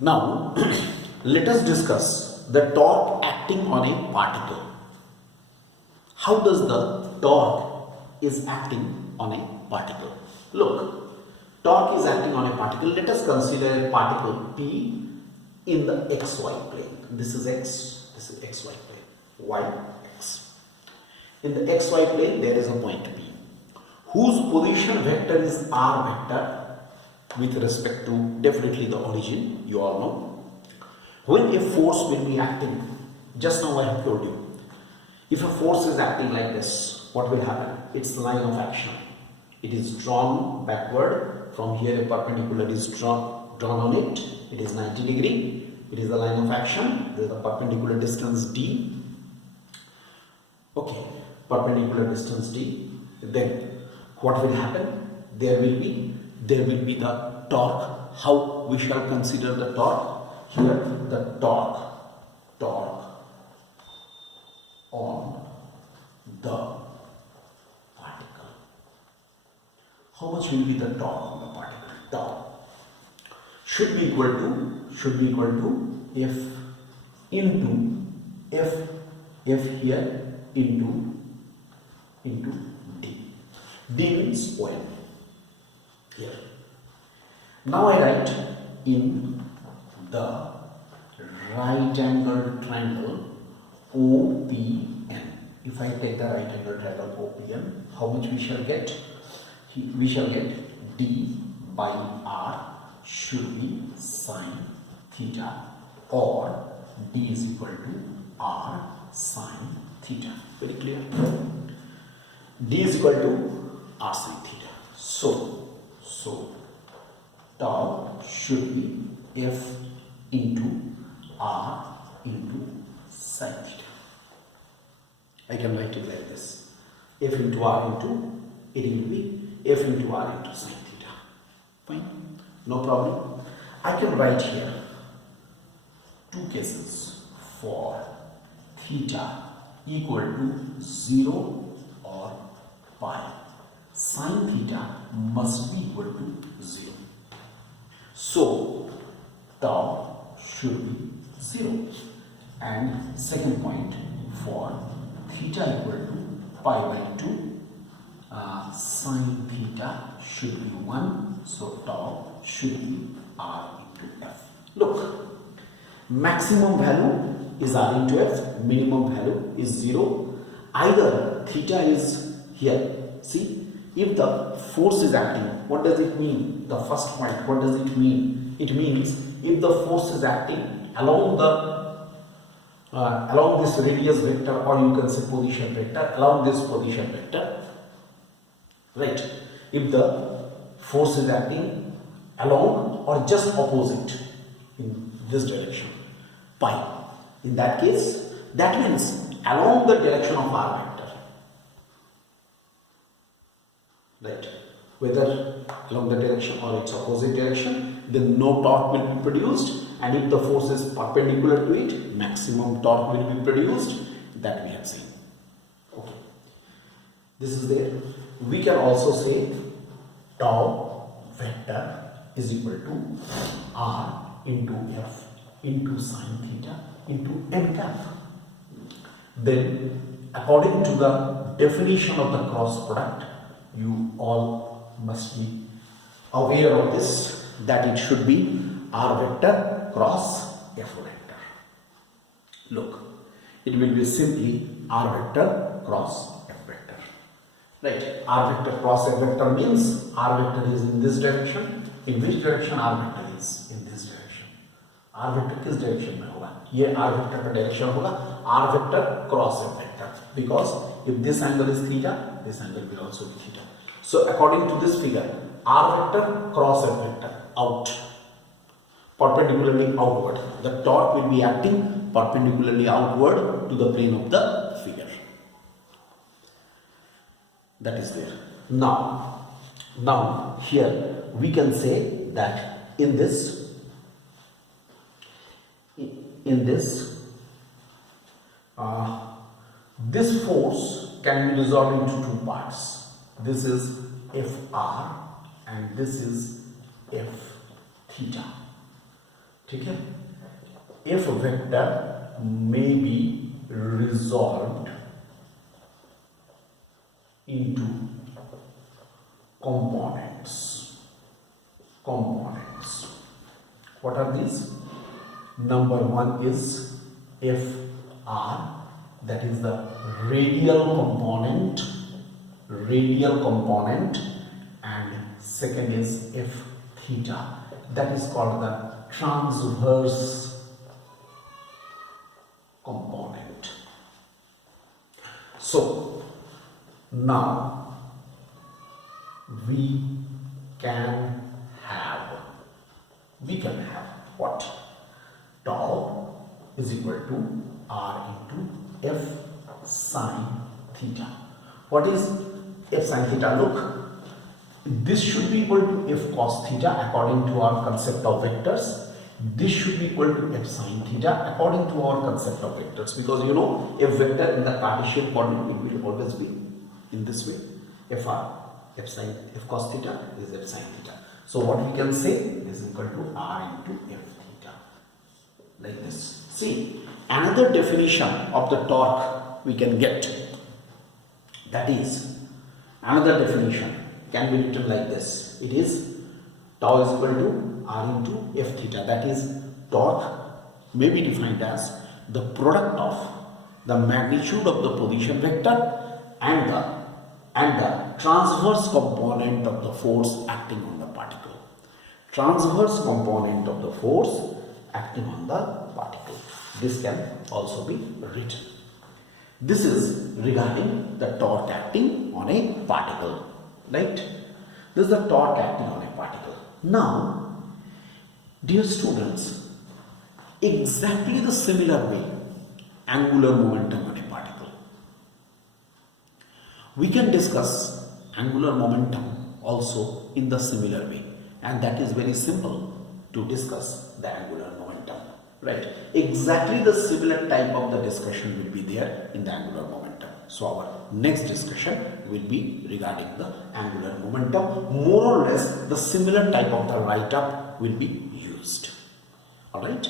Now, let us discuss the torque acting on a particle. How does the torque is acting on a particle? Look, torque is acting on a particle. Let us consider a particle P in the xy plane. This is x, this is xy plane, y, x. In the xy plane, there is a point P, whose position vector is r vector with respect to definitely the origin, you all know. When a force will be acting, just now I have told you, if a force is acting like this, what will happen? Its line of action, it is drawn backward. From here a perpendicular is drawn on it. It is 90 degree. It is the line of action. There is a perpendicular distance d. Okay, perpendicular distance d. Then what will happen? There will be the torque. How we shall consider the torque? Here the torque on the particle. How much will be the torque on the particle? Torque should be equal to F into F here into D. D means when here. Now I write in the right angled triangle OPN. If I take the right angled triangle OPN, how much we shall get? We shall get D by R should be sine theta, or D is equal to R sine theta. Very clear? D is equal to R sine theta. So tau should be F into R into sine theta. I can write it like this. F into R into, it will be F into R into sine theta. Fine? No problem. I can write here two cases for theta equal to 0 or pi. Sine theta must be equal to 0. So tau should be 0. And second point, for theta equal to pi by 2, sine theta should be 1. So tau should be R into F. Look, maximum value is R into F, minimum value is 0. Either theta is here. See, if the force is acting, what does it mean? The first point, what does it mean? It means if the force is acting along this radius vector, or you can say position vector, along this position vector, right? If the force is acting along or just opposite in this direction, pi, in that case, that means along the direction of r vector, right? Whether along the direction or its opposite direction, then no torque will be produced, and if the force is perpendicular to it, maximum torque will be produced. That we have seen. Okay, this is there. We can also say tau vector is equal to R into F into sine theta into n cap. Then according to the definition of the cross product, you all must be aware of this, that it should be R vector cross F vector. Look, it will be simply R vector cross F vector. Right? R vector cross F vector means R vector is in this direction. In which direction R vector is? In this direction. R vector किस direction में होगा? ये R vector का direction होगा R vector cross F vector, because if this angle is theta, this angle will also be theta. So according to this figure, R vector cross F vector out, perpendicularly outward. The torque will be acting perpendicularly outward to the plane of the figure. That is there. Now here we can say that in this this force can be resolved into two parts. This is Fr and this is F theta. ठीक है, if vector may be resolved into components. What are these? Number one is if r, that is the radial component, and second is if theta, that is called the transverse component. So now we can have what? Tau is equal to r into f sine theta. What is f sine theta? Look, this should be equal to f cos theta according to our concept of vectors. This should be equal to f sine theta according to our concept of vectors, because you know a vector in the Cartesian coordinate will always be in this way. F cos theta is f sine theta. So what we can say is equal to r into f theta, like this. See, another definition of the torque we can get, that is, another definition can be written like this. It is tau is equal to r into f theta. That is, torque may be defined as the product of the magnitude of the position vector and the transverse component of the force acting on the particle. Transverse component of the force acting on the particle. This can also be written. This is regarding the torque acting on a particle, right? This is the torque acting on a particle. Now, dear students, exactly the similar way, angular momentum on a particle. We can discuss angular momentum also in the similar way, and that is very simple to discuss the angular momentum, right? Exactly the similar type of the discussion will be there in the angular momentum. So our next discussion will be regarding the angular momentum. More or less the similar type of the write-up will be used. All right.